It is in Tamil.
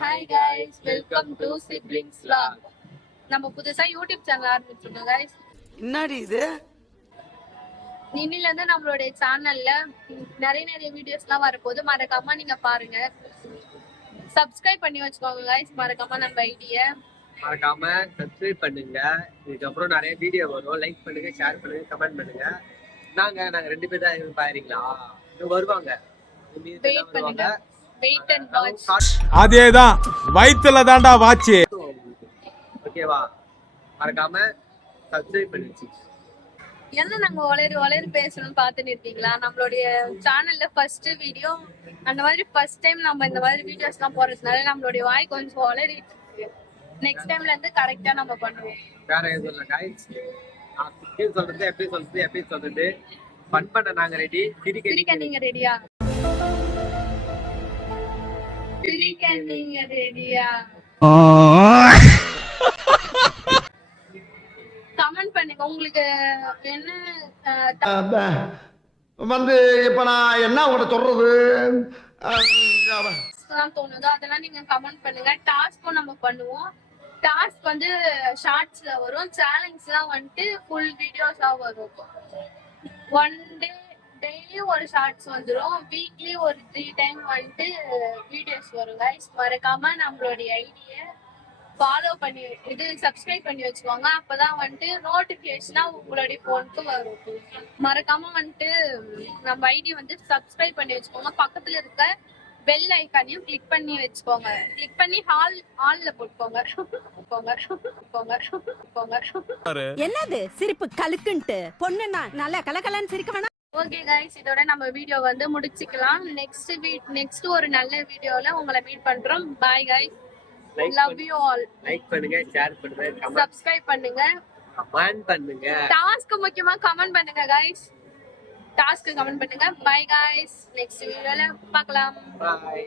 Hi guys, welcome to siblings vlog. நம்ம புதுசா யூடியூப் சேனல் ஆரம்பிச்சிருக்கோம் guys. என்னடி இது? இன்னில இருந்து நம்மளுடைய சேனல்ல நிறைய வீடியோஸ்லாம் வரப்போகுது. மறக்காம நீங்க பாருங்க. சப்ஸ்கிரைப் பண்ணி வச்சுக்கோங்க guys. மறக்காம நம்ம ஐடியை மறக்காம சப்ஸ்கிரைப் பண்ணுங்க. இதுக்கப்புறம் நிறைய வீடியோ வரும். லைக் பண்ணுங்க, ஷேர் பண்ணுங்க, கமெண்ட் பண்ணுங்க. நாங்க ரெண்டு பேர் தான் பாருங்களா, வருவாங்க. வெயிட் பண்ணுங்க. Wait and watch. அதேதான், வயித்துல தாண்டா வாட்ச். ஓகேவா? மறக்காம சப்ஸ்கிரைப் பண்ணி வச்சுக்கோங்க. என்ன நாங்க வளரு பேசணும்னு பார்த்துட்டு இருக்கீங்களா? நம்மளுடைய சேனல்ல ஃபர்ஸ்ட் வீடியோ அந்த மாதிரி ஃபர்ஸ்ட் டைம் நம்ம இந்த மாதிரி வீடியோஸ்லாம் போடுறதுனால நம்மளுடைய வாய் கொஞ்சம் வளரிட்டு இருக்கு. நெக்ஸ்ட் டைம்ல இருந்து கரெக்டா நம்ம பண்ணுவோம். வேற எதுவும் இல்லை guys. நான் எப்படி சொல்றது ஃபன் பண்ண நாங்க ரெடி. சிரிக்க நீங்க ரெடியா? சிரிக்க நீங்க ரெடியா? கமெண்ட் பண்ணுங்க. உங்களுக்கு என்ன இப்ப நான் என்ன உங்கள்கிட்ட சொல்றது தோணுதோ அதெல்லாம் நீங்க கமெண்ட் பண்ணுங்க. டாஸ்க்கும் நம்ம பண்ணுவோம். டாஸ்க் வந்து ஷார்ட்ஸ்ல வரும். சேலஞ்ச்லாம் வந்துட்டு ஃபுல் வீடியோஸா வரும். ஒன் டே டெய்லி ஒரு ஷார்ட்ஸ் வந்துடும். வீக்லி ஒரு 3 டைம் வந்துட்டு வீடியோஸ் வரும் guys. மறக்காம நம்மளுடைய ஐடியை ஃபாலோ பண்ணி சப்ஸ்கிரைப் பண்ணி வச்சுக்கோங்க. அப்பதான் வந்துட்டு நோட்டிபிகேஷனா உங்களுடைய போனுக்கு வரும். மறக்காம வந்துட்டு நம்ம ஐடி வந்து சப்ஸ்கிரைப் பண்ணி வச்சுக்கோங்க. பக்கத்துல இருக்க பெல் ஐக்கானையும் கிளிக் பண்ணி வச்சுக்கோங்க. கிளிக் பண்ணி ஹால்ல போட்டுக்கோங்க. என்னது சிரிப்பு கலுக்குன்ட்டு? பொண்ணுன்னா நல்லா கலகலன்னு சிரிக்க வேணாம். ஓகே கைஸ், இதோட நம்ம வீடியோ வந்து முடிச்சுக்கலாம். நெக்ஸ்ட் ஒரு நல்ல வீடியோல உங்களை மீட் பண்றோம். Bye guys, love you all. Like பண்ணுங்க, ஷேர் பண்ணுங்க, சப்ஸ்கிரைப் பண்ணுங்க, கமெண்ட் பண்ணுங்க. டாஸ்க் முக்கியமா கமெண்ட் பண்ணுங்க கைஸ். டாஸ்க் கமெண்ட் பண்ணுங்க. பை கைஸ், நெக்ஸ்ட் வீடியோல பார்க்கலாம். பை.